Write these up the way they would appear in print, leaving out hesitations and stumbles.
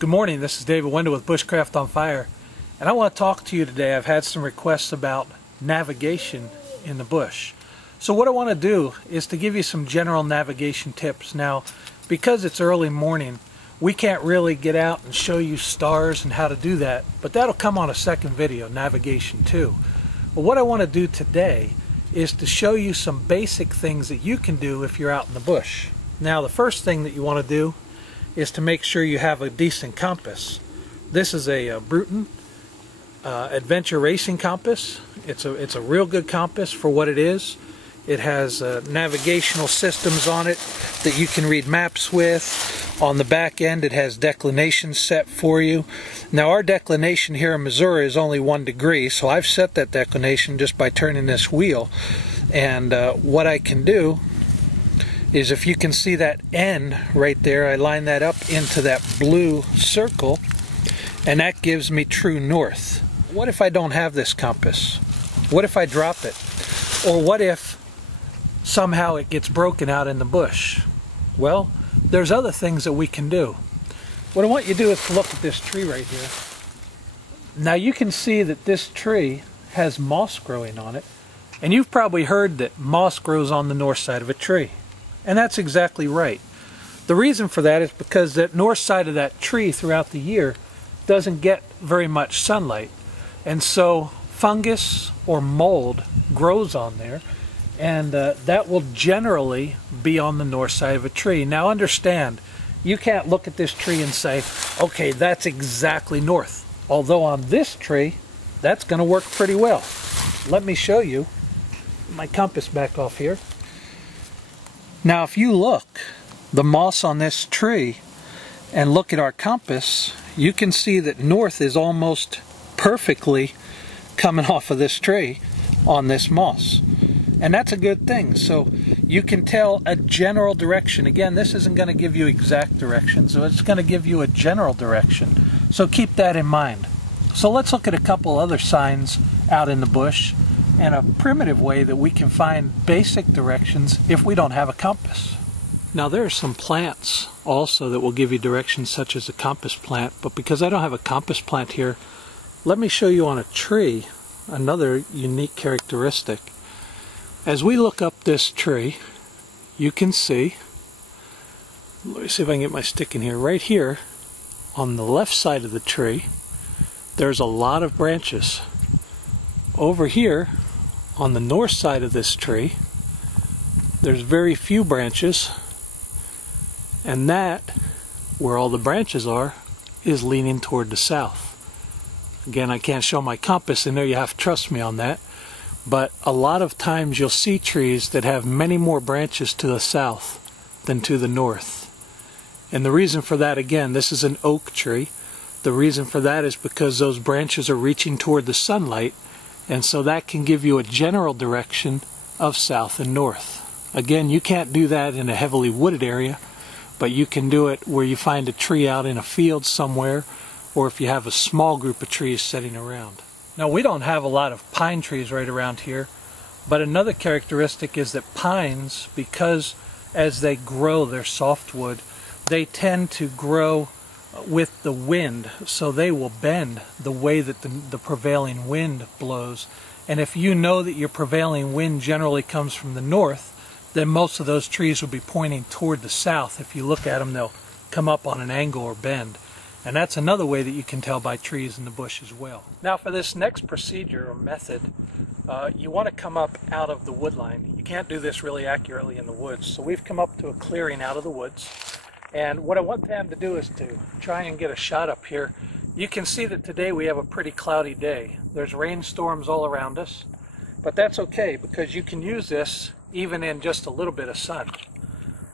Good morning, this is David Wendell with BushcraftOnFire, and I want to talk to you today. I've had some requests about navigation in the bush. So what I want to do is to give you some general navigation tips. Now, because it's early morning, we can't really get out and show you stars and how to do that, but that'll come on a second video, navigation too. But what I want to do today is to show you some basic things that you can do if you're out in the bush. Now, the first thing that you want to do is to make sure you have a decent compass. This is a Bruton adventure racing compass. It's a real good compass for what it is. It has navigational systems on it that you can read maps with. On the back end it has declination set for you. Now our declination here in Missouri is only 1 degree, so I've set that declination just by turning this wheel. And what I can do is, if you can see that N right there, I line that up into that blue circle, and that gives me true north. What if I don't have this compass? What if I drop it? Or what if somehow it gets broken out in the bush? Well, there's other things that we can do. What I want you to do is to look at this tree right here. Now you can see that this tree has moss growing on it, and you've probably heard that moss grows on the north side of a tree. And that's exactly right. The reason for that is because that north side of that tree throughout the year doesn't get very much sunlight. And so fungus or mold grows on there, and that will generally be on the north side of a tree. Now understand, you can't look at this tree and say, okay, that's exactly north. Although on this tree, that's going to work pretty well. Let me show you my compass back off here. Now if you look, the moss on this tree, and look at our compass, you can see that north is almost perfectly coming off of this tree on this moss. And that's a good thing. So you can tell a general direction. Again, this isn't going to give you exact directions, so it's going to give you a general direction. So keep that in mind. So let's look at a couple other signs out in the bush, and a primitive way that we can find basic directions if we don't have a compass. Now there are some plants also that will give you directions, such as a compass plant, but because I don't have a compass plant here, let me show you on a tree another unique characteristic. As we look up this tree, you can see, let me see if I can get my stick in here, right here on the left side of the tree, there's a lot of branches. Over here on the north side of this tree, there's very few branches, and that, where all the branches are, is leaning toward the south. Again, I can't show my compass in there, you have to trust me on that, but a lot of times you'll see trees that have many more branches to the south than to the north. And the reason for that, again, this is an oak tree. The reason for that is because those branches are reaching toward the sunlight, and so that can give you a general direction of south and north. Again, you can't do that in a heavily wooded area, but you can do it where you find a tree out in a field somewhere, or if you have a small group of trees sitting around. Now, we don't have a lot of pine trees right around here, but another characteristic is that pines, because as they grow, they're softwood, they tend to grow with the wind, so they will bend the way that the prevailing wind blows. And if you know that your prevailing wind generally comes from the north, then most of those trees will be pointing toward the south. If you look at them, they'll come up on an angle or bend. And that's another way that you can tell by trees in the bush as well. Now for this next procedure or method, you want to come up out of the wood line. You can't do this really accurately in the woods. So we've come up to a clearing out of the woods. And what I want them to do is to try and get a shot up here. You can see that today we have a pretty cloudy day. There's rainstorms all around us, but that's okay because you can use this even in just a little bit of sun.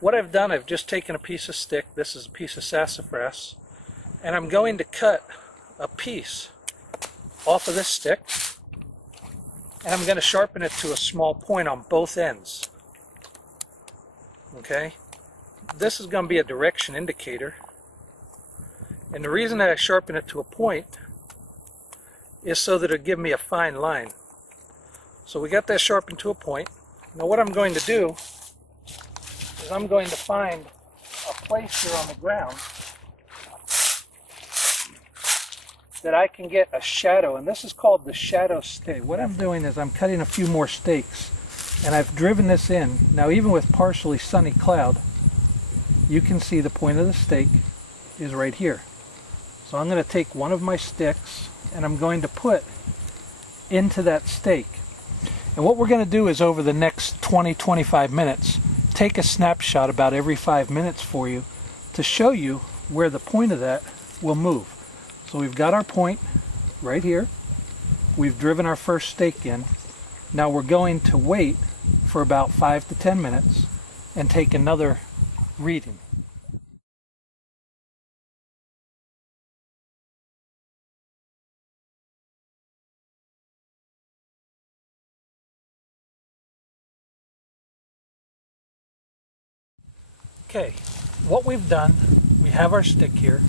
What I've done, I've just taken a piece of stick, this is a piece of sassafras, and I'm going to cut a piece off of this stick, and I'm going to sharpen it to a small point on both ends. Okay? This is going to be a direction indicator, and the reason that I sharpen it to a point is so that it'll give me a fine line. So we got that sharpened to a point. Now what I'm going to do is I'm going to find a place here on the ground that I can get a shadow, and this is called the shadow stake. What I'm doing is I'm cutting a few more stakes, and I've driven this in. Now even with partially sunny cloud, you can see the point of the stake is right here. So I'm going to take one of my sticks and I'm going to put into that stake. And what we're going to do is over the next 20-25 minutes, take a snapshot about every 5 minutes for you to show you where the point of that will move. So we've got our point right here. We've driven our first stake in. Now we're going to wait for about 5 to 10 minutes and take another reading. Okay, what we've done, we have our stick here,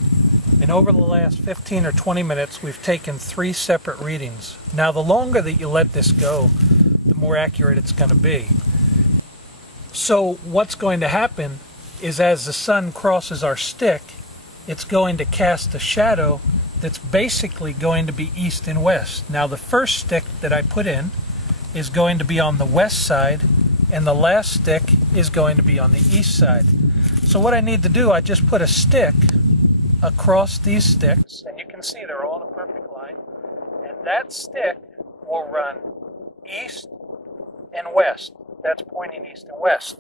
and over the last 15 or 20 minutes we've taken 3 separate readings. Now the longer that you let this go, the more accurate it's going to be. So what's going to happen is as the sun crosses our stick, it's going to cast a shadow that's basically going to be east and west. Now the first stick that I put in is going to be on the west side, and the last stick is going to be on the east side. So what I need to do, I just put a stick across these sticks, and you can see they're all in a perfect line, and that stick will run east and west. That's pointing east and west.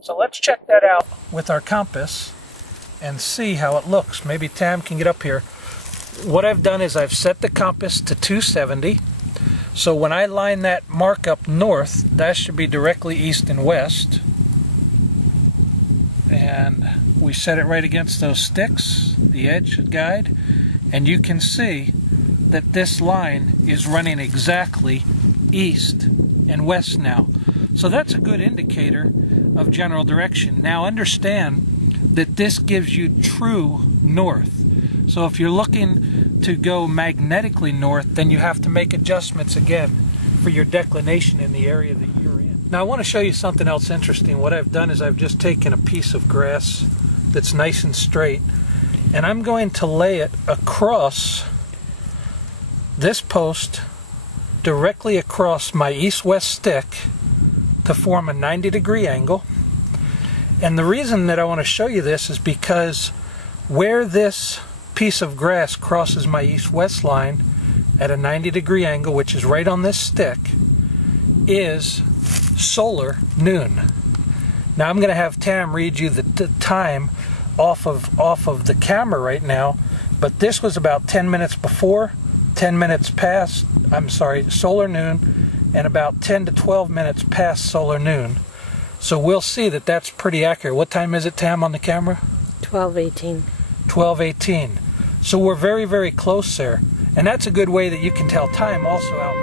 So let's check that out with our compass and see how it looks. Maybe Tam can get up here. What I've done is I've set the compass to 270. So when I line that mark up north, that should be directly east and west. And we set it right against those sticks. The edge should guide. And you can see that this line is running exactly east and west now. So that's a good indicator of general direction. Now understand that this gives you true north. So if you're looking to go magnetically north, then you have to make adjustments again for your declination in the area that you're in. Now I want to show you something else interesting. What I've done is I've just taken a piece of grass that's nice and straight, and I'm going to lay it across this post directly across my east-west stick to form a 90-degree angle. And the reason that I want to show you this is because where this piece of grass crosses my east-west line at a 90-degree angle, which is right on this stick, is solar noon. Now I'm going to have Tam read you the time off of the camera right now, but this was about 10 minutes before, 10 minutes past, solar noon, and about 10 to 12 minutes past solar noon. So we'll see that that's pretty accurate. What time is it, Tam, on the camera? 12:18. 12:18. So we're very, very close there. And that's a good way that you can tell time also out